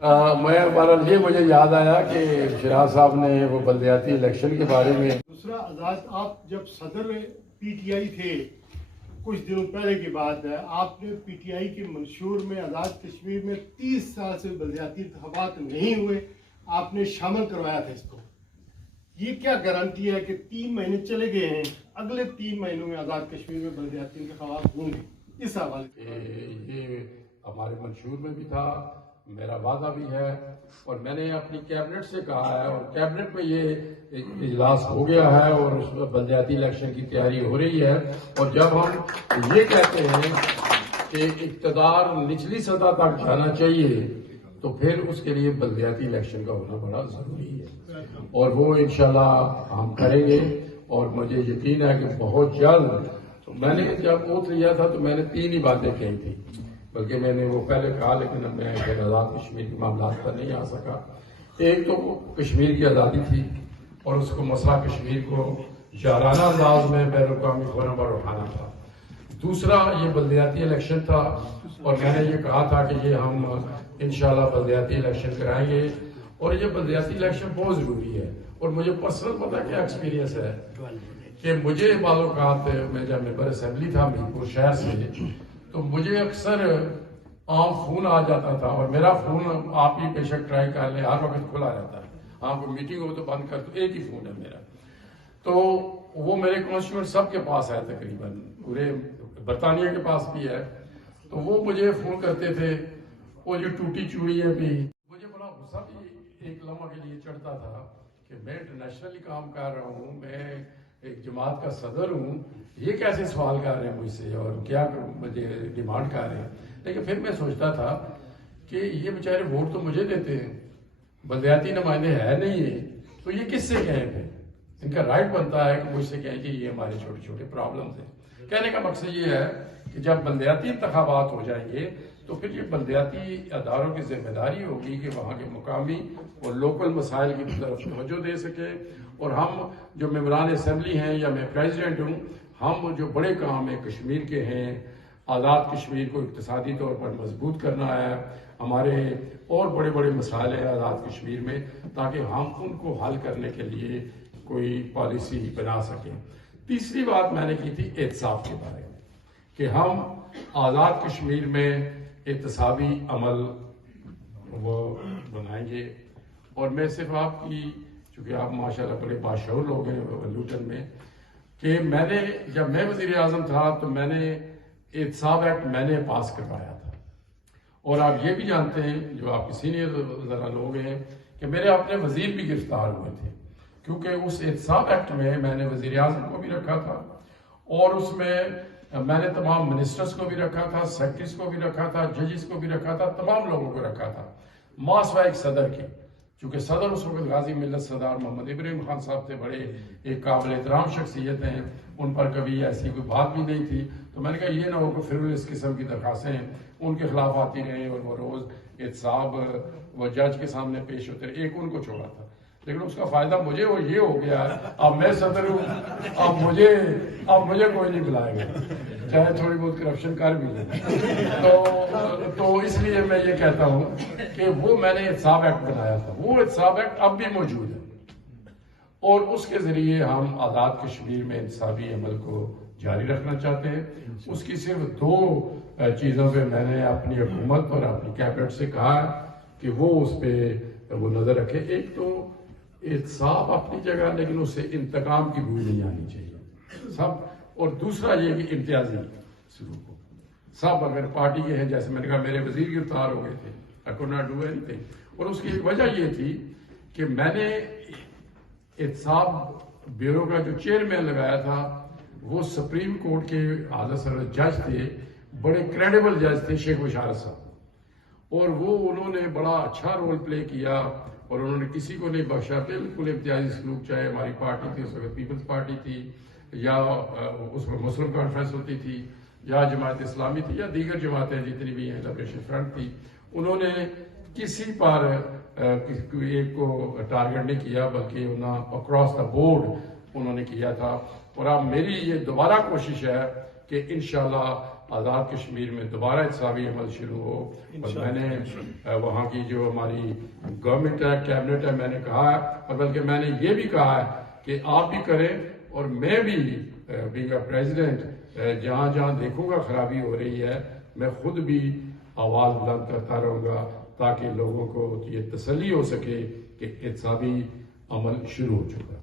मैं ये मुझे याद आया कि शराज साहब ने वो बल्दियाती इलेक्शन के बारे में दूसरा आज़ाद, आप जब सदर पीटीआई थे कुछ दिनों पहले की बात है, आपने पीटीआई के मंशूर में आज़ाद कश्मीर में 30 साल से बल्दियाती इंतखाबात नहीं हुए, आपने शामिल करवाया था इसको। ये क्या गारंटी है कि 3 महीने चले गए हैं, अगले 3 महीनों में आज़ाद कश्मीर में बल्दियाती इंतखाबात होंगे? इस हवाले ये हमारे मंशूर में भी था, मेरा वादा भी है और मैंने अपनी कैबिनेट से कहा है और कैबिनेट में ये इजलास हो गया है और उसमें बल्दियाती इलेक्शन की तैयारी हो रही है। और जब हम ये कहते हैं कि इक़्तिदार निचली सतह तक जाना चाहिए तो फिर उसके लिए बल्दियाती इलेक्शन का होना बड़ा जरूरी है और वो इंशाल्लाह हम करेंगे। और मुझे यकीन है कि बहुत जल्द, तो मैंने जब ओथ लिया था तो मैंने 3 ही बातें कही थी, बल्कि मैंने वो पहले कहा लेकिन अब मैं फिर आज़ाद कश्मीर के मामला पर नहीं आ सका। एक तो कश्मीर की आज़ादी थी और उसको मसला कश्मीर को जाराना अंदाज में बैन अवी फोरम पर उठाना था। दूसरा ये बल्दियाती इलेक्शन था और मैंने ये कहा था कि ये हम इंशाल्लाह बल्दियाती इलेक्शन कराएंगे और ये बल्दियाती इलेक्शन बहुत जरूरी है। और मुझे पर्सनल पता क्या एक्सपीरियंस है कि मुझे बालोकात में जब मेंबर असेंबली था मीरपुर शहर से, तो मुझे अक्सर आम फोन आ जाता था और मेरा फोन आप ही बेशक ट्राई कर ले हर वक्त खुला रहता है, आपको मीटिंग हो तो बंद कर, तो एक ही फोन है मेरा। तो वो मेरे कॉन्स्टिट्यूएंट सबके पास है, तकरीबन पूरे बरतानिया के पास भी है। तो वो मुझे फोन करते थे, वो जो टूटी चूड़ी है भी, मुझे बड़ा गुस्सा भी एक लम्हा के लिए चढ़ता था कि मैं इंटरनेशनली काम कर रहा हूँ, मैं एक जमात का सदर हूँ, ये कैसे सवाल कर रहे हैं मुझसे और क्या मुझे डिमांड कर रहे हैं। लेकिन फिर मैं सोचता था कि ये बेचारे वोट तो मुझे देते हैं, बल्दियाती नुमाइंदे है नहीं है, तो ये किससे कहें? फिर इनका राइट बनता है कि मुझसे कहें कि ये हमारे छोटे छोटे प्रॉब्लम्स हैं। कहने का मकसद ये है कि जब बल्दियाती इंतखाबात हो जाएंगे तो फिर ये बल्दियाती अदारों की जिम्मेदारी होगी कि वहाँ के मुकामी और लोकल मसाइल की तरफ तवज्जो दे सके। और हम जो मेंबरान असेंबली हैं या मैं प्रेसिडेंट हूँ, हम जो बड़े काम है कश्मीर के हैं, आज़ाद कश्मीर को इक़्तिसादी तौर पर मजबूत करना है, हमारे और बड़े बड़े मसाइल हैं आज़ाद कश्मीर में, ताकि हम उनको हल करने के लिए कोई पॉलिसी बना सकें। तीसरी बात मैंने की थी एहतसाब के बारे में कि हम आज़ाद कश्मीर में एहतसाबी अमल वो बनाएंगे। और मैं सिर्फ आपकी, चूँकि आप माशाल्लाह बड़े बाशऊर लोग हैं लूटन में, कि मैंने जब मैं वज़ीर आज़म था तो मैंने एहतसाब एक्ट मैंने पास करवाया था। और आप ये भी जानते हैं, जो आपके सीनियर ज़रा लोग हैं, कि मेरे अपने वज़ीर भी गिरफ्तार हुए थे, क्योंकि उस एहतसाब एक्ट में मैंने वज़ीर आज़म को भी रखा था और उसमें मैंने तमाम मिनिस्टर्स को भी रखा था, सेक्रेटरीज को भी रखा था, जजेस को भी रखा था, तमाम लोगों को रखा था, मासवा एक सदर के। चूँकि सदर उस वक्त गाजी मिल्लत सरदार मोहम्मद इब्राहिम खान साहब थे, बड़े एक काबिल एहतराम शख्सियत हैं, उन पर कभी ऐसी कोई बात भी नहीं थी। तो मैंने कहा ये ना हो कि फिर इस किस्म की दरखास्तें उनके खिलाफ आती रहें और वो रोज़ एहतसाब वो जज के सामने पेश होते रहे। एक उनको छोड़ा था, लेकिन उसका फायदा मुझे वो ये हो गया, अब मैं सदर हूँ, अब मुझे कोई नहीं बुलाएगा, चाहे थोड़ी बहुत करप्शन कर भी ले। तो इसलिए मैं ये कहता हूँ कि वो मैंने एहतसाब एक्ट बनाया था, वो एहतसाब एक्ट अब भी मौजूद है और उसके जरिए हम आज़ाद कश्मीर में इंतसाबी अमल को जारी रखना चाहते हैं। उसकी सिर्फ 2 चीज़ों पे मैंने अपनी हुकूमत और अपनी कैबिनेट से कहा कि वो उस पर वो नज़र रखे। एक तो एहतसाब अपनी जगह, लेकिन उससे इंतकाम की बू नहीं आनी चाहिए सब। और दूसरा ये कि इम्तियाजी सलूक हो सब। अगर पार्टी के हैं, जैसे मैंने कहा मेरे वजीर गिरफ्तार हो गए थे, I could not do anything. और उसकी एक वजह ये थी कि मैंने एहतसाब ब्यूरो का जो चेयरमैन लगाया था वो सुप्रीम कोर्ट के आला सरवर जज थे, बड़े क्रेडिबल जज थे, शेख बशारत साहब। और वो उन्होंने बड़ा अच्छा रोल प्ले किया और उन्होंने किसी को नहीं बख्शा, बिल्कुल इम्तियाजी सलूक। चाहे हमारी पार्टी थी, उस वक्त पीपल्स पार्टी थी, या उसमें मुस्लिम कॉन्फ्रेंस होती थी, या जमात इस्लामी थी, या दीगर जमातें जितनी भी हैं, लिबरेशन फ्रंट थी, उन्होंने किसी पर एक को टारगेट नहीं किया, बल्कि उन्होंने अक्रॉस द बोर्ड उन्होंने किया था। और अब मेरी ये दोबारा कोशिश है कि इंशाल्लाह آزاد کشمیر میں دوبارہ احتسابی عمل شروع ہو. اور میں نے وہاں کی جو ہماری گورنمنٹ ہے، کیبنٹ ہے، میں نے کہا ہے، اور بلکہ میں نے یہ بھی کہا ہے کہ آپ بھی کریں اور میں بھی بینگ اے پریزیڈنٹ جہاں جہاں دیکھوں گا خرابی ہو رہی ہے میں خود بھی آواز بلند کرتا رہوں گا تاکہ لوگوں کو یہ تسلی ہو سکے کہ احتسابی عمل شروع ہو چکا ہے.